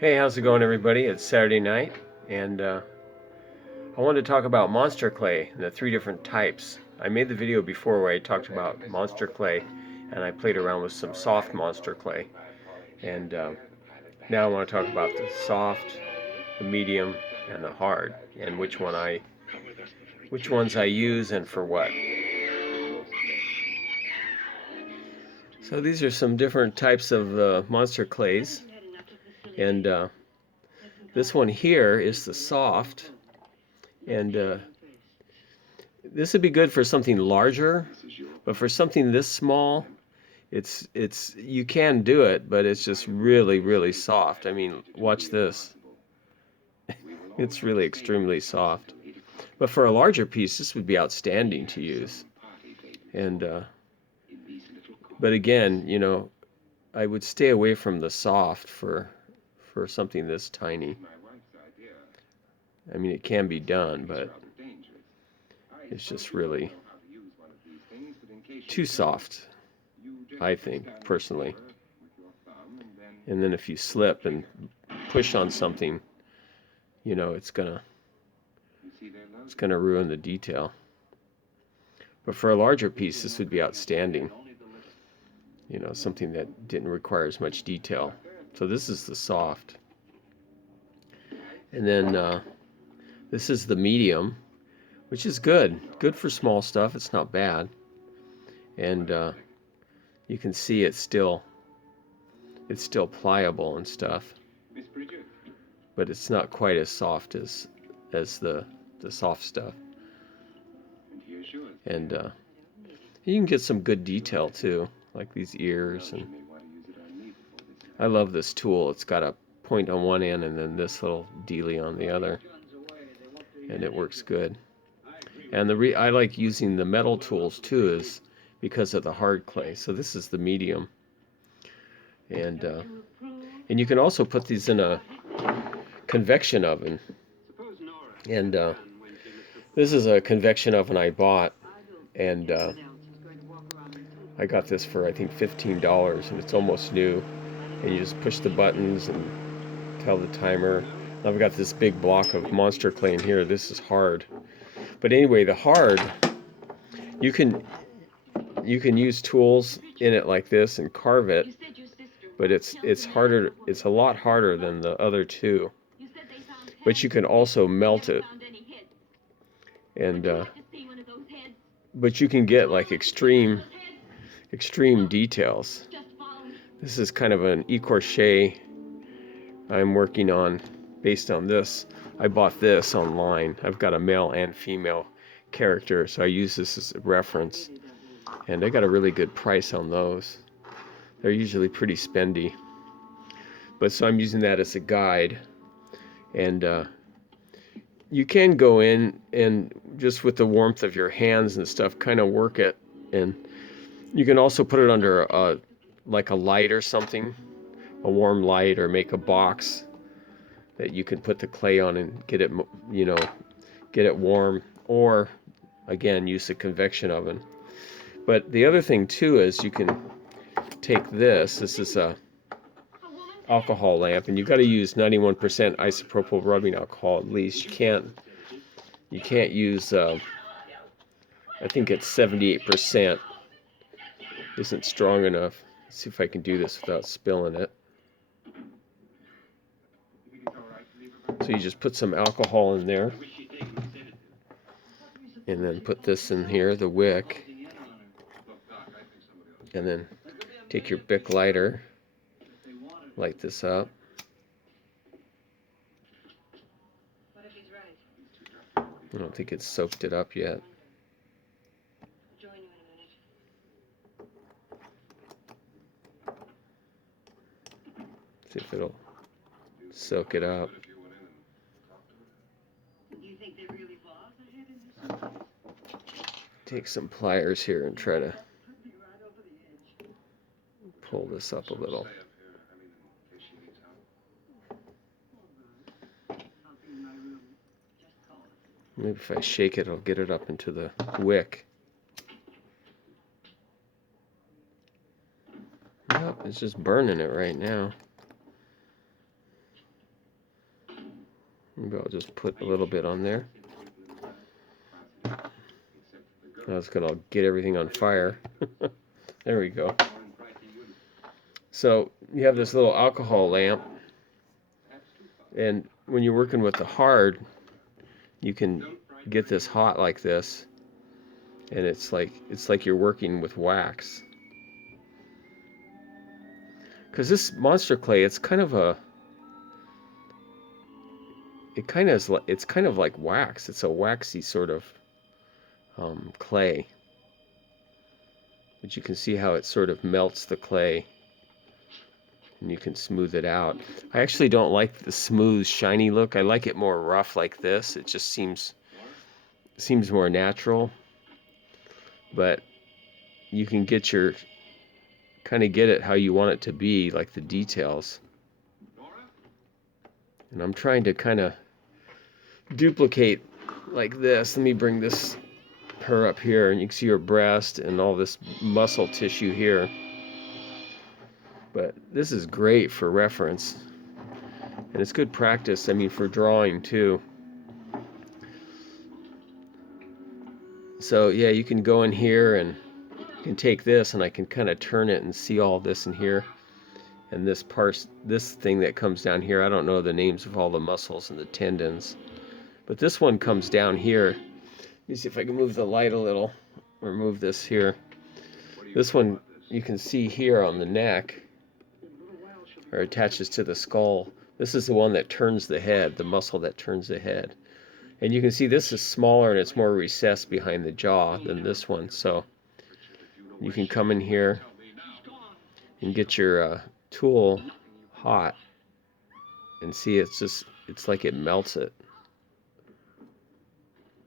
Hey, how's it going, everybody? It's Saturday night, and I wanted to talk about monster clay and the three different types. I made the video before where I talked about monster clay, and I played around with some soft monster clay. And now I want to talk about the soft, the medium, and the hard, and which ones I use and for what. So these are some different types of monster clays, and this one here is the soft, and this would be good for something larger, but for something this small, it's you can do it, but it's just really soft. I mean, watch this. It's really extremely soft. But for a larger piece, this would be outstanding to use. And but again, I would stay away from the soft for something this tiny. I mean, it can be done, but it's just really too soft, I think, personally. And then if you slip and push on something, it's gonna ruin the detail. But for a larger piece, this would be outstanding. Something that didn't require as much detail. So this is the soft. And then this is the medium, which is good. Good for small stuff. It's not bad. And you can see it's still pliable and stuff. But it's not quite as soft as the soft stuff. And you can get some good detail too, like these ears. And I love this tool. It's got a point on one end and then this little dealie on the other, and it works good. And I like using the metal tools too, is because of the hard clay. So this is the medium, and you can also put these in a convection oven. And this is a convection oven I bought, and I got this for I think $15, and it's almost new. And you just push the buttons and tell the timer. I've got this big block of monster clay in here. This is hard. But anyway, the hard, you can use tools in it like this and carve it, but it's harder. It's a lot harder than the other two. But you can also melt it, and but you can get like extreme details. This is kind of an e-crochet I'm working on based on this. I bought this online. I've got a male and female character, so I use this as a reference. And I got a really good price on those. They're usually pretty spendy. But so I'm using that as a guide. And you can go in and just with the warmth of your hands and stuff, kind of work it. And you can also put it under like a light or something, a warm light, or make a box that you can put the clay on and get it warm, or again use the convection oven. But the other thing too is you can take this is a alcohol lamp, and you've got to use 91% isopropyl rubbing alcohol at least. You can't use I think it's 78%. Isn't strong enough. Let's see if I can do this without spilling it. So you just put some alcohol in there, and then put this in here, the wick, and then take your Bic lighter, light this up. I don't think it's soaked it up yet. See if it'll soak it up. Take some pliers here and try to pull this up a little. Maybe if I shake it, I'll get it up into the wick. Yep, it's just burning it right now. Maybe I'll just put a little bit on there. That's gonna get everything on fire. There we go. So you have this little alcohol lamp, and when you're working with the hard, you can get this hot like this, and it's like you're working with wax. Because this monster clay, it's kind of like wax. It's a waxy sort of clay. But you can see how it sort of melts the clay, and you can smooth it out. I actually don't like the smooth, shiny look. I like it more rough like this. It just seems more natural. But you can get it how you want it to be, like the details. And I'm trying to kind of duplicate like this. Let me bring her up here, and you can see her breast and all this muscle tissue here. But this is great for reference, and it's good practice, I mean, for drawing too. So yeah, you can go in here and you can take this, and I can kind of turn it and see all this in here. And this thing that comes down here, I don't know the names of all the muscles and the tendons, but this one comes down here. Let me see if I can move the light a little, or move this here. This one you can see here on the neck, or attaches to the skull. This is the one that turns the head, the muscle that turns the head. And you can see this is smaller and it's more recessed behind the jaw than this one. So you can come in here and get your tool hot and see it's like it melts it.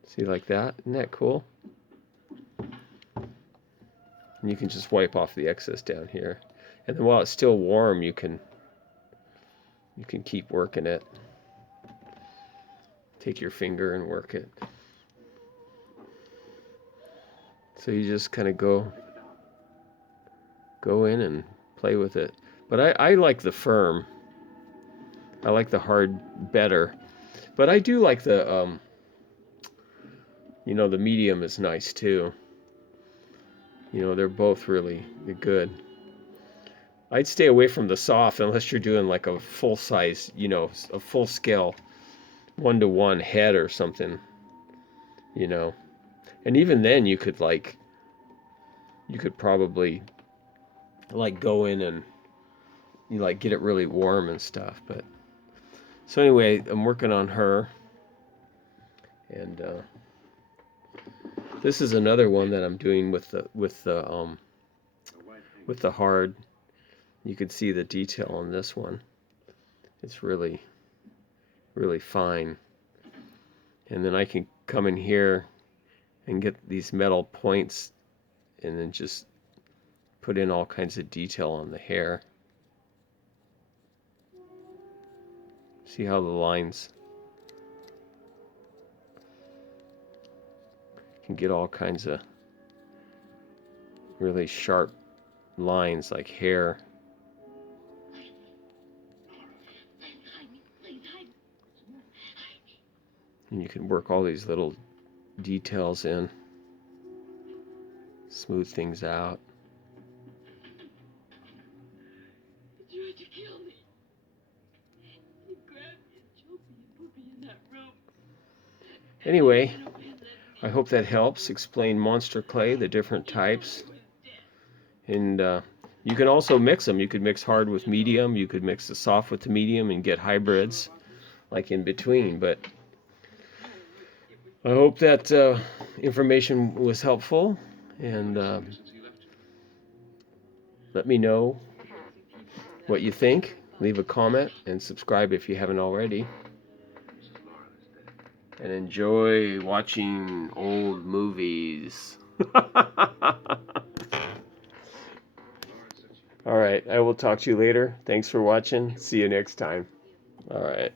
See, like that? Isn't that cool? And you can just wipe off the excess down here. And then while it's still warm, you can keep working it. Take your finger and work it. So you just kind of go in and play with it. But I like the firm. I like the hard better. But I do like the the medium is nice too. They're both really good. I'd stay away from the soft unless you're doing like a full size, a full scale 1-to-1 head or something, and even then you could probably like go in and get it really warm and stuff. But so anyway, I'm working on her, and this is another one that I'm doing with the hard. You can see the detail on this one. It's really, really fine. And then I can come in here and get these metal points and then just put in all kinds of detail on the hair. See how the lines can get all kinds of really sharp lines like hair. And you can work all these little details in, smooth things out. You tried to kill me. You grabbed me and choked me and put me in that room. Anyway, I hope that helps explain monster clay, the different types. And you can also mix them. You could mix hard with medium. You could mix the soft with the medium and get hybrids like in between. But I hope that information was helpful, and let me know what you think. Leave a comment and subscribe if you haven't already. And enjoy watching old movies. All right, I will talk to you later. Thanks for watching. See you next time. All right.